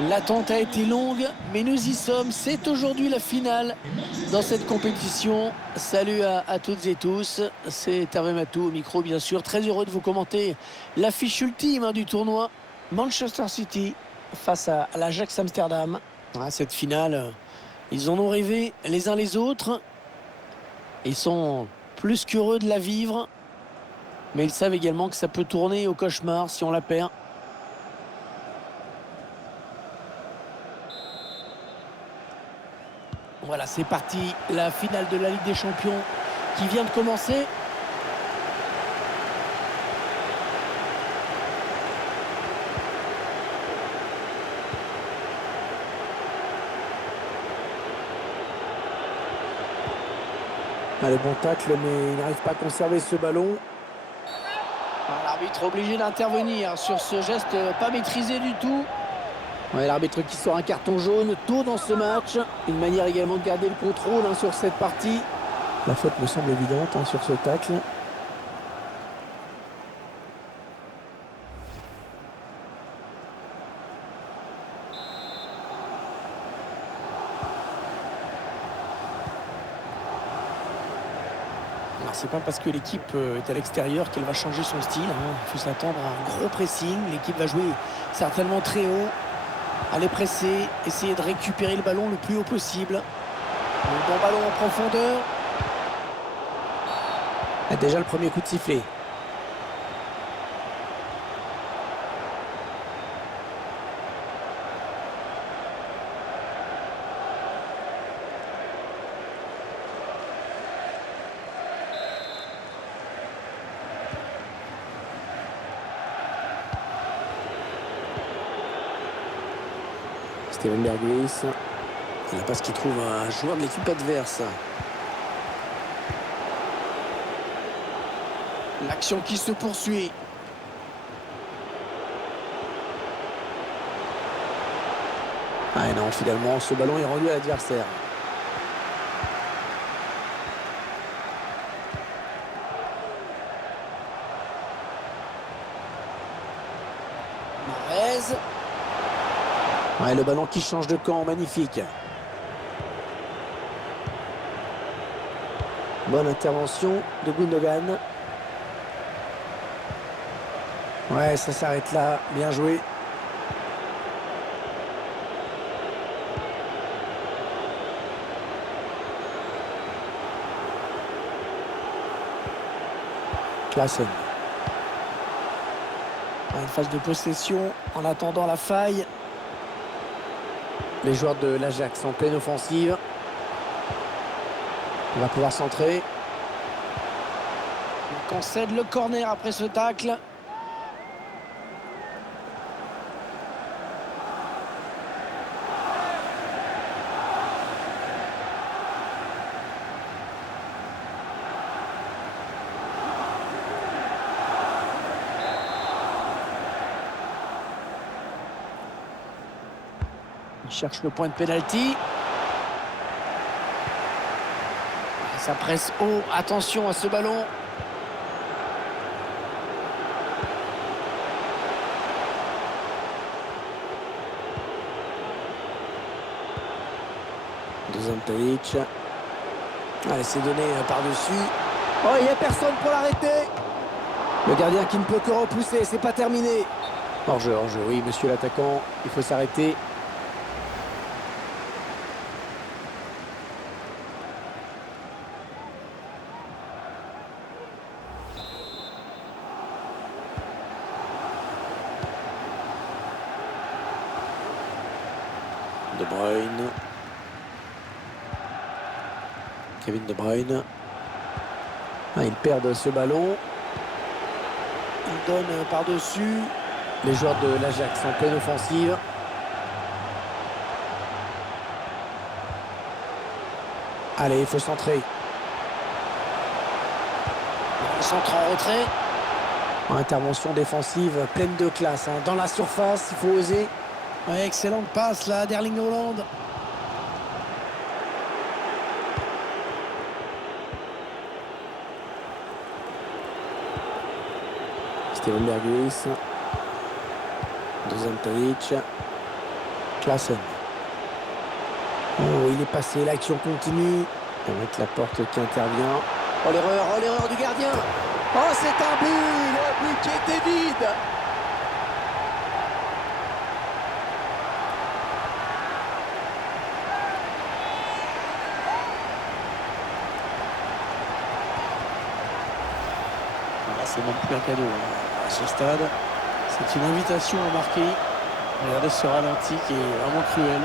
L'attente a été longue, mais nous y sommes. C'est aujourd'hui la finale dans cette compétition. Salut à toutes et tous. C'est Hervé Matou au micro, bien sûr. Très heureux de vous commenter l'affiche ultime du tournoi. Manchester City face à l'Ajax Amsterdam. Cette finale, ils en ont rêvé les uns les autres. Ils sont plus qu'heureux de la vivre, mais ils savent également que ça peut tourner au cauchemar si on la perd. Voilà, c'est parti, la finale de la Ligue des Champions qui vient de commencer. Le bon tacle, mais il n'arrive pas à conserver ce ballon. L'arbitre obligé d'intervenir sur ce geste pas maîtrisé du tout. Ouais, l'arbitre qui sort un carton jaune tôt dans ce match. Une manière également de garder le contrôle sur cette partie. La faute me semble évidente sur ce tacle. Alors c'est pas parce que l'équipe est à l'extérieur qu'elle va changer son style. Il faut s'attendre à un gros pressing. L'équipe va jouer certainement très haut. Aller presser, essayer de récupérer le ballon le plus haut possible. Le bon ballon en profondeur. Déjà le premier coup de sifflet. Steven Berghuis. La passe qui trouve un joueur de l'équipe adverse. L'action qui se poursuit. Ah non, finalement, ce ballon est rendu à l'adversaire. Mahrez. Ouais, le ballon qui change de camp, magnifique. Bonne intervention de Gundogan. Ouais, ça s'arrête là. Bien joué. Klaassen. Une phase de possession en attendant la faille. Les joueurs de l'Ajax en pleine offensive. On va pouvoir centrer. On concède le corner après ce tacle. Il cherche le point de pénalty. Ça presse haut. Attention à ce ballon. Deuxième Tadic. Allez, c'est donné par-dessus. Oh, il n'y a personne pour l'arrêter. Le gardien qui ne peut que repousser. C'est pas terminé. Hors-jeu, hors-jeu. Oui, monsieur l'attaquant, il faut s'arrêter. De Bruyne. Kevin De Bruyne. Ils perdent ce ballon. Ils donnent par-dessus. Les joueurs de l'Ajax en pleine offensive. Allez, il faut centrer. Centre en retrait. Intervention défensive pleine de classe. Dans la surface, il faut oser. Ouais, excellente passe là d'Erling Haaland. Steven Berghuis. Deuxième Tadic. Klaassen. Oh, il est passé, l'action continue. Avec la porte qui intervient. Oh, l'erreur du gardien. Oh, c'est un but, le but qui était vide. C'est même plus un cadeau à ce stade. C'est une invitation à marquer. Regardez ce ralenti qui est vraiment cruel.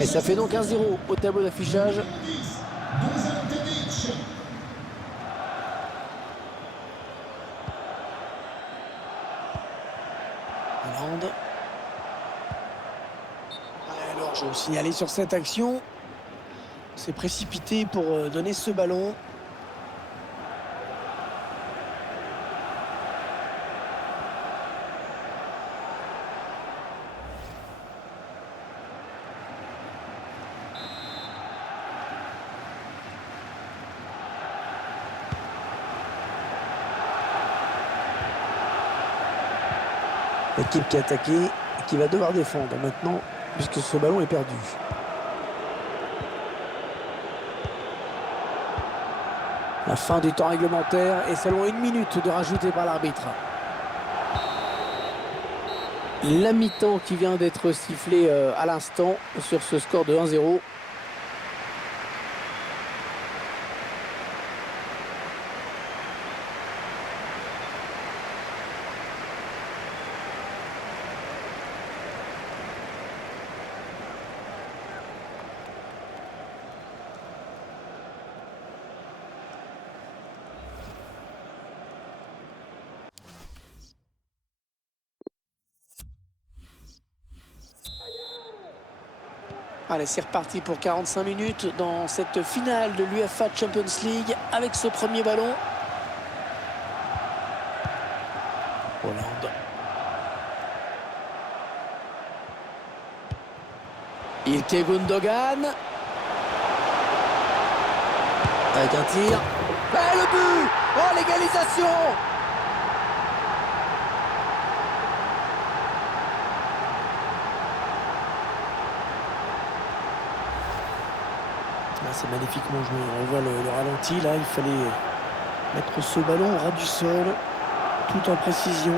Et ça fait donc 1-0 au tableau d'affichage. Alors, je vais signaler sur cette action. C'est précipité pour donner ce ballon. L'équipe qui a attaqué et qui va devoir défendre maintenant, puisque ce ballon est perdu. La fin du temps réglementaire et seulement 1 minute de rajouter par l'arbitre. La mi-temps qui vient d'être sifflée à l'instant sur ce score de 1-0. Allez, c'est reparti pour 45 minutes dans cette finale de l'UEFA Champions League avec ce premier ballon. Hollande. Ilkay Gundogan. Avec un tir. Et le but! Oh, l'égalisation! C'est magnifiquement joué. On voit le ralenti. Là, il fallait mettre ce ballon au ras du sol, tout en précision.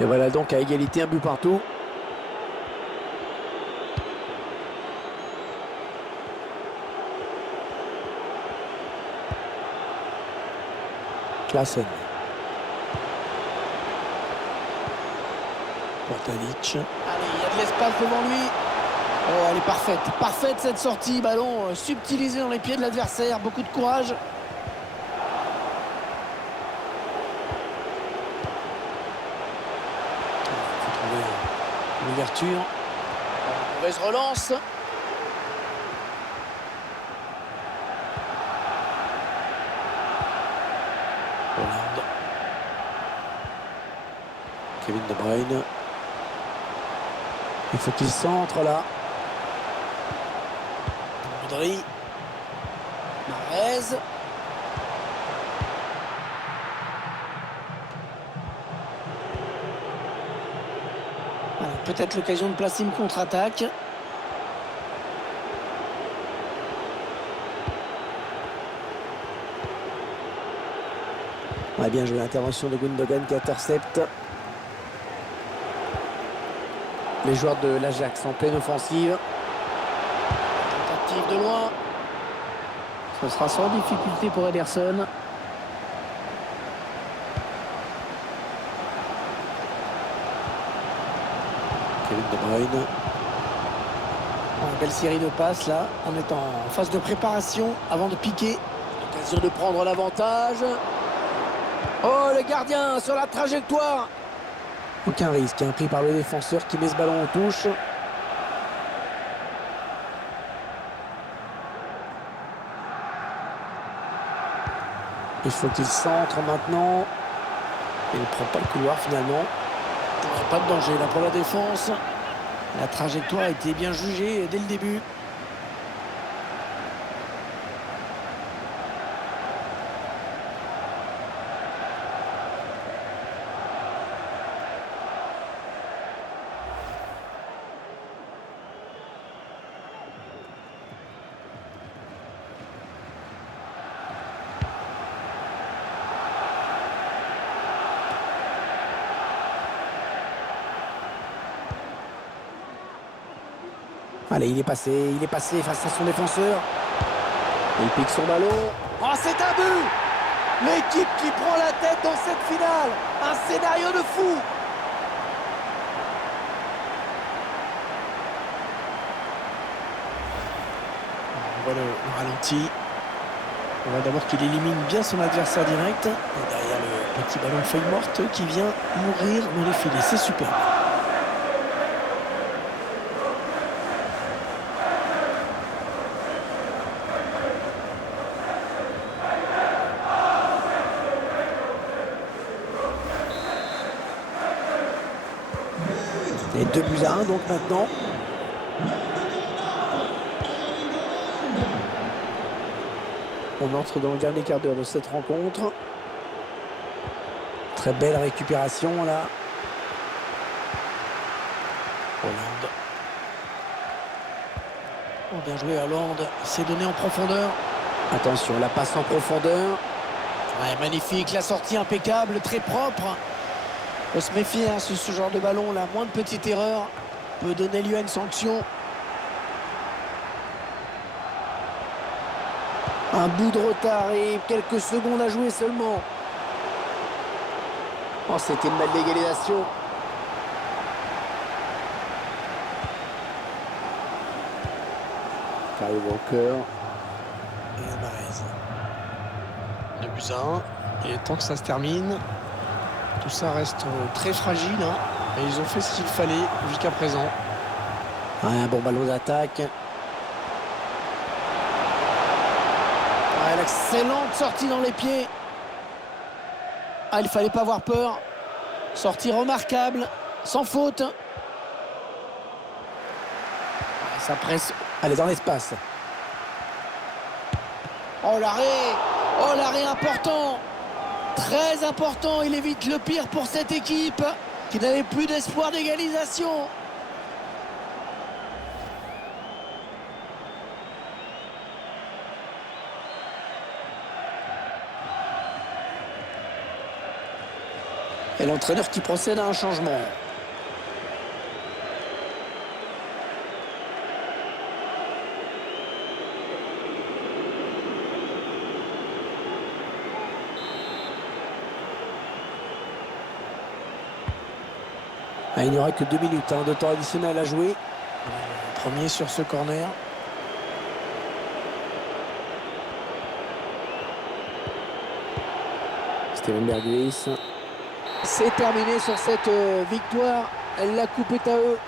Et voilà donc à égalité, un but partout. Klaassen. Portanic. Allez, il y a de l'espace devant lui. Oh, elle est parfaite. Parfaite cette sortie. Ballon subtilisé dans les pieds de l'adversaire. Beaucoup de courage. Il faut trouver l'ouverture. Mauvaise relance. Hollande. Kevin De Bruyne. Il faut qu'il centre là. Rodri. Mahrez. Peut-être l'occasion de placer une contre-attaque. On a bien joué l'intervention de Gundogan qui intercepte. Les joueurs de l'Ajax en pleine offensive. Tentative de loin. Ce sera sans difficulté pour Ederson. Kevin De Bruyne. Une belle série de passes là. On est en phase de préparation avant de piquer. L'occasion de prendre l'avantage. Oh, le gardien sur la trajectoire. Aucun risque, pris par le défenseur qui met ce ballon en touche. Il faut qu'il centre maintenant. Il ne prend pas le couloir finalement. Pas de danger là pour la défense. La trajectoire a été bien jugée dès le début. Allez, il est passé face à son défenseur. Il pique son ballon. Oh, c'est un but! L'équipe qui prend la tête dans cette finale. Un scénario de fou. On voit le ralenti. On voit d'abord qu'il élimine bien son adversaire direct. Et derrière le petit ballon feuille morte qui vient mourir dans les filets. C'est super. Et 2-1 donc maintenant. On entre dans le dernier quart d'heure de cette rencontre. Très belle récupération là. Hollande. Oh, bien joué Hollande. C'est donné en profondeur. Attention, la passe en profondeur. Ouais, magnifique, la sortie impeccable, très propre. Faut se méfier sur ce genre de ballon là. Moins de petites erreurs peut donner lieu à une sanction. Un bout de retard et quelques secondes à jouer seulement. Oh, c'était une belle d'égalisation. Kyle Walker. Et Alvarez. 2-1. Il est temps que ça se termine. Tout ça reste très fragile. Hein. Et ils ont fait ce qu'il fallait jusqu'à présent. Ouais, un bon ballon d'attaque. Ouais, l'excellente sortie dans les pieds. Ah, il fallait pas avoir peur. Sortie remarquable, sans faute. Ouais, ça presse. Elle est dans l'espace. Oh, l'arrêt! Oh, l'arrêt important! Très important, il évite le pire pour cette équipe qui n'avait plus d'espoir d'égalisation. Et l'entraîneur qui procède à un changement. Ah, il n'y aura que 2 minutes de temps additionnel à jouer. Premier sur ce corner. Steven Berghuis. C'est terminé sur cette victoire. La coupe est à eux.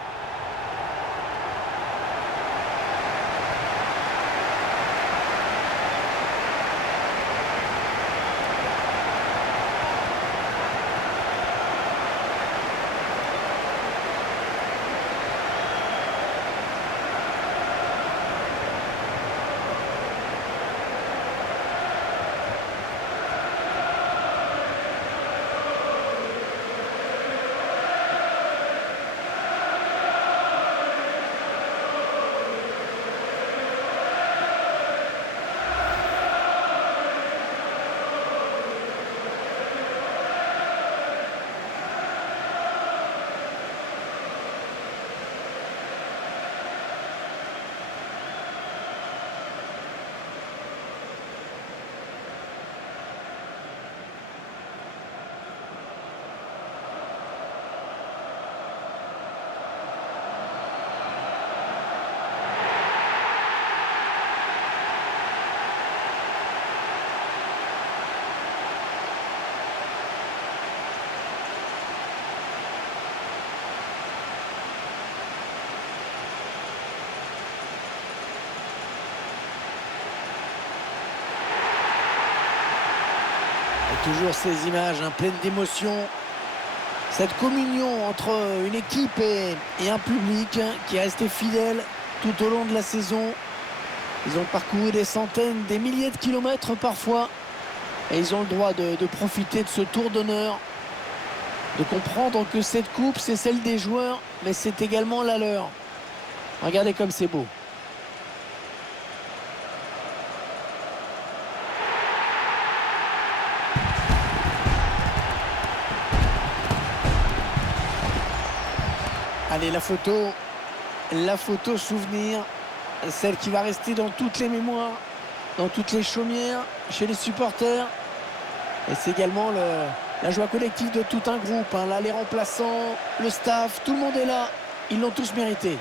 Toujours ces images pleines d'émotion. Cette communion entre une équipe et un public qui est resté fidèle tout au long de la saison. Ils ont parcouru des centaines, des milliers de kilomètres parfois. Et ils ont le droit de profiter de ce tour d'honneur. De comprendre que cette coupe, c'est celle des joueurs, mais c'est également la leur. Regardez comme c'est beau. Allez, la photo souvenir, celle qui va rester dans toutes les mémoires, dans toutes les chaumières, chez les supporters. Et c'est également la joie collective de tout un groupe. Là, les remplaçants, le staff, tout le monde est là. Ils l'ont tous mérité.